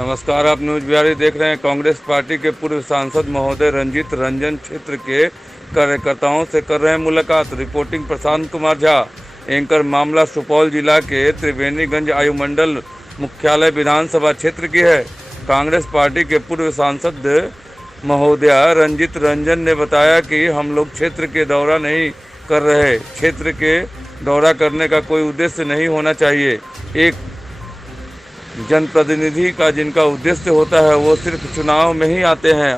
नमस्कार, आप न्यूज बिहारी देख रहे हैं। कांग्रेस पार्टी के पूर्व सांसद महोदय रंजीत रंजन क्षेत्र के कार्यकर्ताओं से कर रहे हैं मुलाकात। रिपोर्टिंग प्रशांत कुमार झा। एंकर मामला सुपौल जिला के त्रिवेणीगंज आयुमंडल मुख्यालय विधानसभा क्षेत्र की है। कांग्रेस पार्टी के पूर्व सांसद महोदय रंजीत रंजन ने बताया कि हम लोग क्षेत्र के दौरा नहीं कर रहे। क्षेत्र के दौरा करने का कोई उद्देश्य नहीं होना चाहिए। एक जनप्रतिनिधि का जिनका उद्देश्य होता है वो सिर्फ चुनाव में ही आते हैं।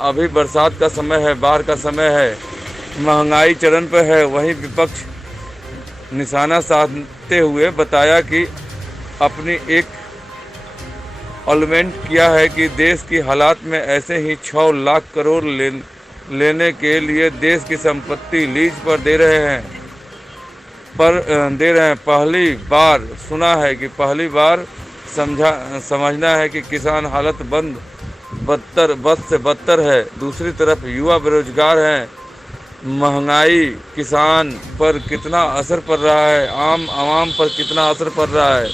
अभी बरसात का समय है, बाढ़ का समय है, महंगाई चरम पर है। वहीं विपक्ष निशाना साधते हुए बताया कि अपनी एक अल्यूमेंट किया है कि देश की हालात में ऐसे ही 6 लाख करोड़ लेने के लिए देश की संपत्ति लीज पर दे रहे हैं। पहली बार सुना है कि पहली बार समझना है कि किसान हालत बद से बदतर है। दूसरी तरफ युवा बेरोजगार हैं। महंगाई किसान पर कितना असर पड़ रहा है, आवाम पर कितना असर पड़ रहा है।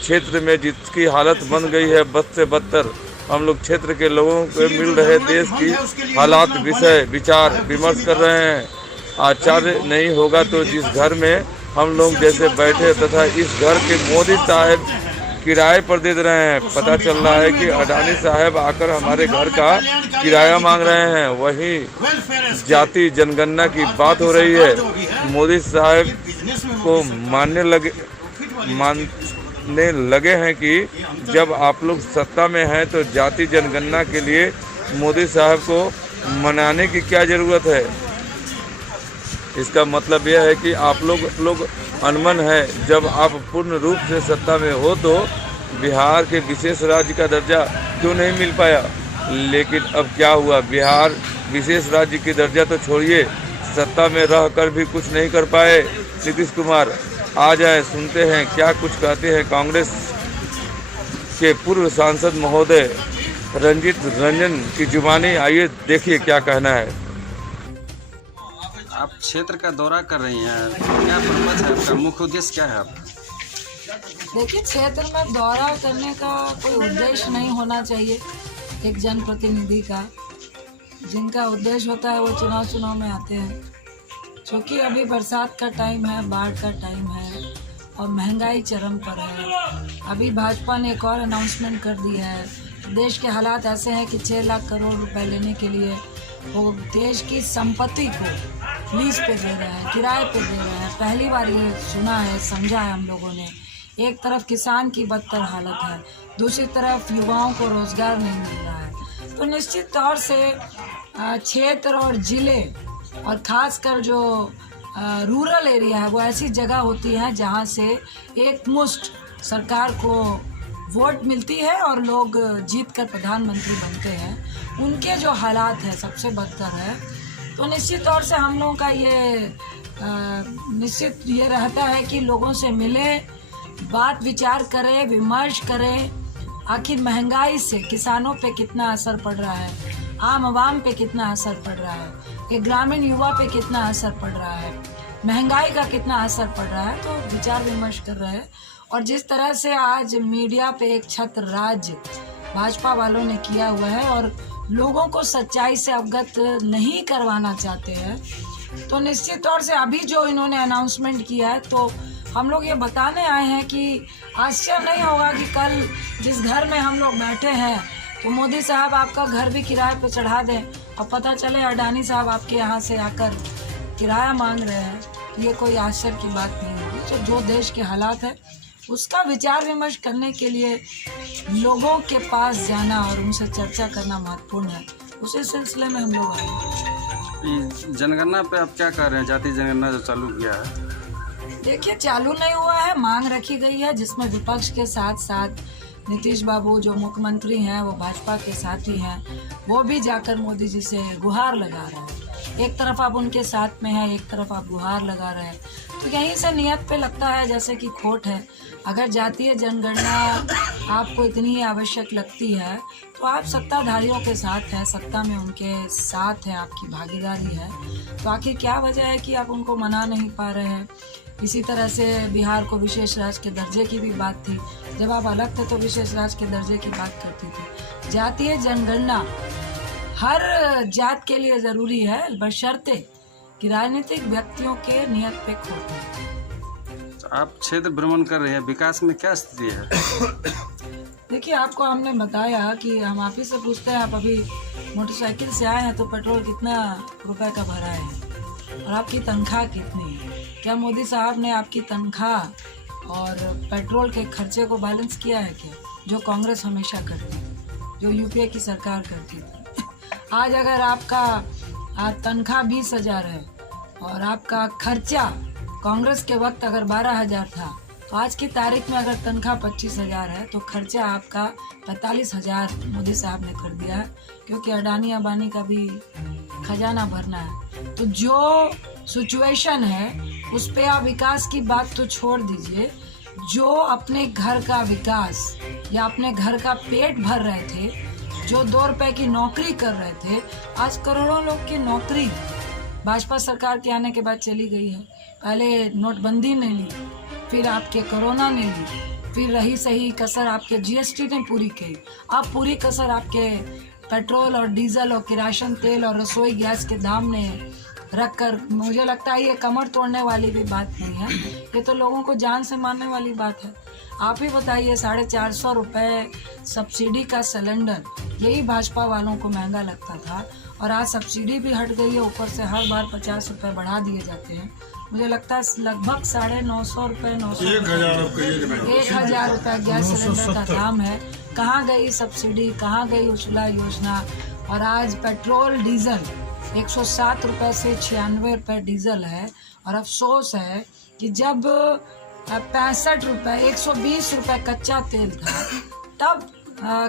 क्षेत्र में जिसकी हालत बन गई है बद से बदतर। हम लोग क्षेत्र के लोगों को मिल रहे देश की हालात विषय विचार विमर्श कर रहे हैं। आचार्य नहीं होगा तो जिस घर में हम लोग जैसे बैठे तथा इस घर के मोदी साहब किराए पर दे रहे हैं। पता चल रहा है कि अडानी साहब आकर हमारे घर का किराया मांग रहे हैं। वही जाति जनगणना की बात हो रही है। मोदी साहब को मानने लगे हैं कि जब आप लोग सत्ता में हैं तो जाति जनगणना के लिए मोदी साहब को मनाने की क्या ज़रूरत है। इसका मतलब यह है कि आप लोग अनमन है। जब आप पूर्ण रूप से सत्ता में हो तो बिहार के विशेष राज्य का दर्जा क्यों नहीं मिल पाया। लेकिन अब क्या हुआ, बिहार विशेष राज्य की दर्जा तो छोड़िए, सत्ता में रहकर भी कुछ नहीं कर पाए। नीतीश कुमार आ जाए, सुनते हैं क्या कुछ कहते हैं कांग्रेस के पूर्व सांसद महोदय रंजीत रंजन की जुबानी। आइए देखिए क्या कहना है। आप क्षेत्र का दौरा कर रही हैं, क्या पर्पस है आपका, मुख्य उद्देश्य क्या है आपका? देखिए, क्षेत्र में दौरा करने का कोई उद्देश्य नहीं होना चाहिए एक जनप्रतिनिधि का। जिनका उद्देश्य होता है वो चुनाव में आते हैं। क्योंकि अभी बरसात का टाइम है, बाढ़ का टाइम है और महंगाई चरम पर है। अभी भाजपा ने एक और अनाउंसमेंट कर दी है। देश के हालात ऐसे हैं कि 6 लाख करोड़ रुपए लेने के लिए वो देश की संपत्ति को लीज पे दे रहे हैं, किराए पे दे रहे हैं। पहली बार ये सुना है, समझा है हम लोगों ने। एक तरफ किसान की बदतर हालत है, दूसरी तरफ युवाओं को रोजगार नहीं मिल रहा है। तो निश्चित तौर से क्षेत्र और ज़िले और ख़ासकर जो रूरल एरिया है वो ऐसी जगह होती है जहाँ से एक मुश्त सरकार को वोट मिलती है और लोग जीत कर प्रधानमंत्री बनते हैं। उनके जो हालात है सबसे बदतर है। तो निश्चित तौर से हम लोगों का निश्चित ये रहता है कि लोगों से मिले, बात विचार करें, विमर्श करें। आखिर महंगाई से किसानों पे कितना असर पड़ रहा है, आम आवाम पे कितना असर पड़ रहा है, एक ग्रामीण युवा पे कितना असर पड़ रहा है, महंगाई का कितना असर पड़ रहा है। तो विचार विमर्श कर रहे हैं। और जिस तरह से आज मीडिया पे एक छत्र राज भाजपा वालों ने किया हुआ है और लोगों को सच्चाई से अवगत नहीं करवाना चाहते हैं, तो निश्चित तौर से अभी जो इन्होंने अनाउंसमेंट किया है तो हम लोग ये बताने आए हैं कि आश्चर्य नहीं होगा कि कल जिस घर में हम लोग बैठे हैं तो मोदी साहब आपका घर भी किराए पे चढ़ा दें और पता चले अडानी साहब आपके यहाँ से आकर किराया मांग रहे हैं। तो ये कोई आश्चर्य की बात नहीं होगी। तो जो देश के हालात है उसका विचार विमर्श करने के लिए लोगों के पास जाना और उनसे चर्चा करना महत्वपूर्ण है। उसी सिलसिले में हम लोग आए हैं। जनगणना पे आप क्या कर रहे हैं, जाति जनगणना जो चालू किया है? देखिए, चालू नहीं हुआ है, मांग रखी गई है जिसमें विपक्ष के साथ साथ नीतीश बाबू जो मुख्यमंत्री हैं वो भाजपा के साथी हैं, वो भी जाकर मोदी जी से गुहार लगा रहे हैं। एक तरफ आप उनके साथ में हैं, एक तरफ आप गुहार लगा रहे हैं। तो यहीं से नियत पे लगता है जैसे कि खोट है। अगर जातीय जनगणना आपको इतनी आवश्यक लगती है तो आप सत्ताधारियों के साथ हैं, सत्ता में उनके साथ हैं, आपकी भागीदारी है, तो आखिर क्या वजह है कि आप उनको मना नहीं पा रहे हैं। इसी तरह से बिहार को विशेष राज्य के दर्जे की भी बात थी, जब आप अलग थे तो विशेष राज्य के दर्जे की बात करती थी। जातीय जनगणना हर जात के लिए ज़रूरी है, बशर्ते कि राजनीतिक व्यक्तियों के नियत पे खोट है। तो आप क्षेत्र भ्रमण कर रहे हैं, विकास में क्या स्थिति है? देखिए, आपको हमने बताया कि हम आप ही से पूछते हैं, आप अभी मोटरसाइकिल से आए हैं तो पेट्रोल कितना रुपए का भरा है और आपकी तनख्वाह कितनी है? क्या मोदी साहब ने आपकी तनख्वाह और पेट्रोल के खर्चे को बैलेंस किया है क्या, जो कांग्रेस हमेशा करती है, जो यूपीए की सरकार करती थी? आज अगर आपका तनख्वाह 20,000 है और आपका खर्चा कांग्रेस के वक्त अगर 12,000 था, तो आज की तारीख में अगर तनख्वाह 25,000 है तो खर्चा आपका 45,000 मोदी साहब ने कर दिया है, क्योंकि अडानी अंबानी का भी खजाना भरना है। तो जो सिचुएशन है उस पे आप विकास की बात तो छोड़ दीजिए, जो अपने घर का विकास या अपने घर का पेट भर रहे थे, जो 2 रुपए की नौकरी कर रहे थे, आज करोड़ों लोग की नौकरी भाजपा सरकार के आने के बाद चली गई है। पहले नोटबंदी ने ली, फिर आपके कोरोना ने ली, फिर रही सही कसर आपके जीएसटी ने पूरी की, अब पूरी कसर आपके पेट्रोल और डीजल और किरासन तेल और रसोई गैस के दाम ने रखकर, मुझे लगता है ये कमर तोड़ने वाली भी बात नहीं है, ये तो लोगों को जान से मारने वाली बात है। आप ही बताइए, 450 रुपये सब्सिडी का सिलेंडर, यही भाजपा वालों को महंगा लगता था, और आज सब्सिडी भी हट गई है, ऊपर से हर बार 50 रुपये बढ़ा दिए जाते हैं। मुझे लगता है लगभग 950 रुपये, 1,000 रुपये गैस सिलेंडर का दाम है। कहाँ गई सब्सिडी, कहाँ गई उज्ज्वला योजना? और आज पेट्रोल डीजल 107 रुपये से 96 रुपये डीजल है, और अफसोस है कि जब 65 रुपये 120 रुपये कच्चा तेल था, तब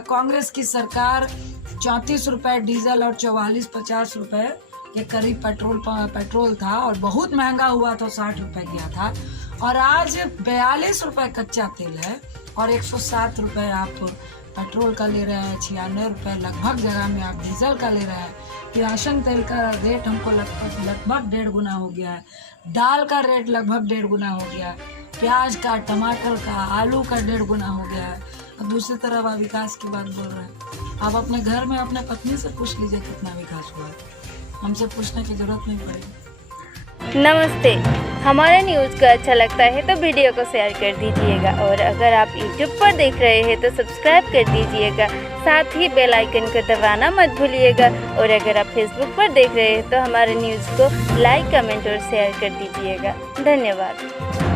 कांग्रेस की सरकार 34 रुपये डीजल और 44-50 रुपये के करीब पेट्रोल था, और बहुत महंगा हुआ तो 60 रुपये गया था, और आज 42 रुपये कच्चा तेल है और 107 रुपये आप पेट्रोल का ले रहे हैं, 96 रुपये लगभग जगह में आप डीजल का ले रहे हैं। किरासन तेल का रेट हमको लगभग 1.5 गुना हो गया है, दाल का रेट लगभग 1.5 गुना हो गया है, प्याज का, टमाटर का, आलू का 1.5 गुना हो गया है। अब दूसरी तरफ आप विकास की बात बोल रहे हैं। आप अपने घर में अपने पत्नी से पूछ लीजिए कितना विकास हुआ है, हमसे पूछने की जरूरत नहीं पड़ेगी। नमस्ते, हमारे न्यूज़ को अच्छा लगता है तो वीडियो को शेयर कर दीजिएगा, और अगर आप यूट्यूब पर देख रहे हैं तो सब्सक्राइब कर दीजिएगा, साथ ही बेल आइकन को दबाना मत भूलिएगा, और अगर आप फेसबुक पर देख रहे हैं तो हमारे न्यूज़ को लाइक, कमेंट और शेयर कर दीजिएगा। धन्यवाद।